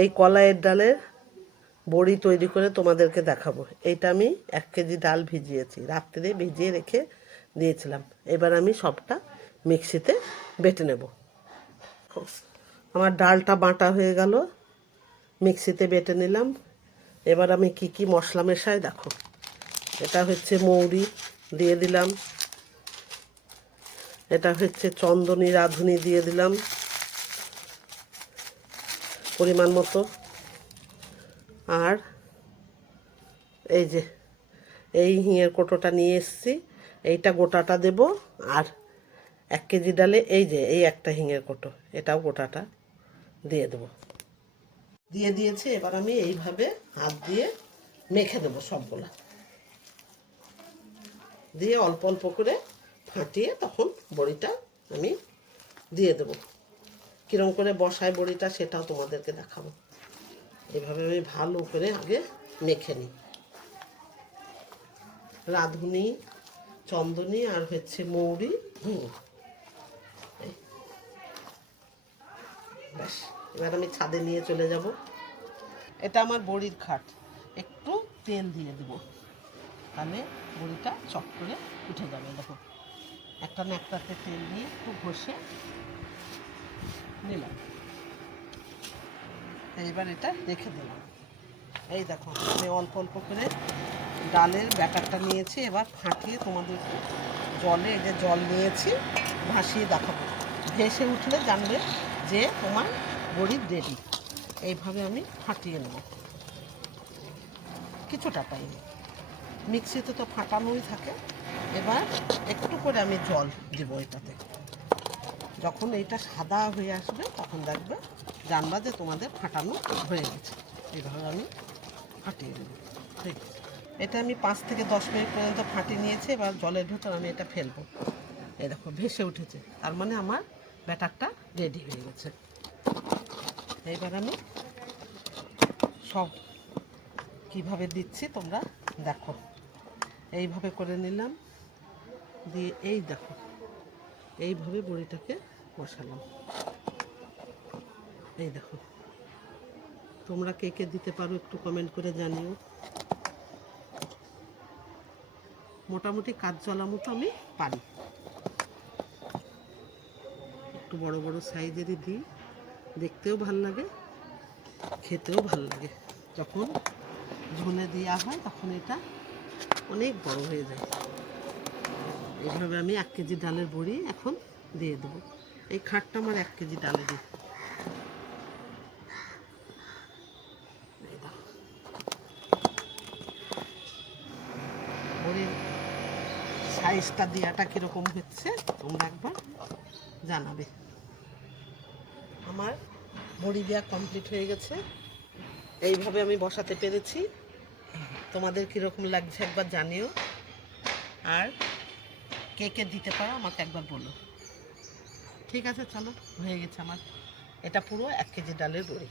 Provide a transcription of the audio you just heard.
এই কলাইয়ের ডালের বড়ি তৈরি করে তোমাদেরকে দেখাবো। এইটা আমি 1 কেজি ডাল ভিজিয়েছি, রাত্রে ভিজিয়ে রেখে দিয়েছিলাম। এবার আমি সবটা মিক্সিতে বেটে নেব। আমার ডালটা বাটা হয়ে গেল, মিক্সিতে বেটে নিলাম। এবার আমি কি কি মশলা মেশাই দেখো। এটা হচ্ছে মৌরি দিয়ে দিলাম, এটা হচ্ছে চন্দনী রাঁধুনি দিয়ে দিলাম পরিমাণ মতো। আর এই যে এই হিঙের কোটোটা নিয়ে এসেছি, এইটা গোটাটা দেব। আর 1 কেজি ডালে এই যে এই একটা হিঙের কোটো, এটাও গোটাটা দিয়ে দেব। দিয়ে দিয়েছি। এবার আমি এইভাবে হাত দিয়ে মেখে দেবো সবগুলা, দিয়ে অল্প অল্প করে ফাটিয়ে তখন বড়িটা আমি দিয়ে দেবো। কীরকম করে বসায় বড়িটা সেটাও তোমাদেরকে দেখাবো। এভাবে আমি ভালো করে আগে মেখে নিই। রাঁধুনি, চন্দনী আর হচ্ছে মৌরি, ব্যাস। এবার আমি ছাদে নিয়ে চলে যাব। এটা আমার বড়ির খাট, একটু তেল দিয়ে দেবো, তাহলে বড়িটা চট করে উঠে যাবে। দেখো একটা ন্যাকড়াতে তেল দিয়ে একটু ঘষে নিলাম। এইবার এটা রেখে দিলাম। এই দেখো আমি অল্প অল্প করে ডালের ব্যাটারটা নিয়েছি। এবার ফাটিয়ে তোমাদেরকে জলে, এই যে জল নিয়েছি, ভাসিয়ে দেখাবো। ভেসে উঠলে জানবে যে তোমার বড়ি রেডি। এইভাবে আমি ফাটিয়ে নেব। কিছুটা পাইনি, মিক্সিতে তো ফাটানোই থাকে। এবার একটু করে আমি জল দিব এটাতে। যখন এইটা সাদা হয়ে আসবে তখন দেখবে, জানবা যে তোমাদের ফাটানো হয়ে গেছে। এইভাবে আমি ফাটিয়ে দেবো। ঠিক আছে, এটা আমি 5 থেকে 10 মিনিট পর্যন্ত ফাটিয়ে নিয়েছি। এবার জলের ভেতর আমি এটা ফেলবো। এই দেখো ভেসে উঠেছে, তার মানে আমার ব্যাটারটা রেডি হয়ে গেছে। এইবার আমি সব কিভাবে দিচ্ছি তোমরা দেখো। এইভাবে করে নিলাম, দিয়ে এই দেখো এইভাবে বড়িটাকে বসালাম। এই দেখো, তোমরা কে কে দিতে পারো একটু কমেন্ট করে জানিও। মোটামুটি কাজ চলা মতো আমি পারি। একটু বড় বড় সাইজেরই দিই, দেখতেও ভাল লাগে, খেতেও ভাল লাগে। যখন ঝোলে দেওয়া হয় তখন এটা অনেক বড় হয়ে যায়। এইভাবে আমি 1 কেজি ডালের বড়ি এখন দিয়ে দেবো। এই খাটটা আমার 1 কেজি ডালেরই। বড়ির সাইজটা দেওয়াটা কীরকম হচ্ছে তোমরা একবার জানাবে। আমার বড়ি দেওয়া কমপ্লিট হয়ে গেছে। এইভাবে আমি বসাতে পেরেছি। তোমাদের কীরকম লাগছে একবার জানিও। আর কে কে দিতে পারো আমাকে একবার বলো। ঠিক আছে, চলো, হয়ে গেছে আমার। এটা পুরো 1 কেজি ডালের বড়ি।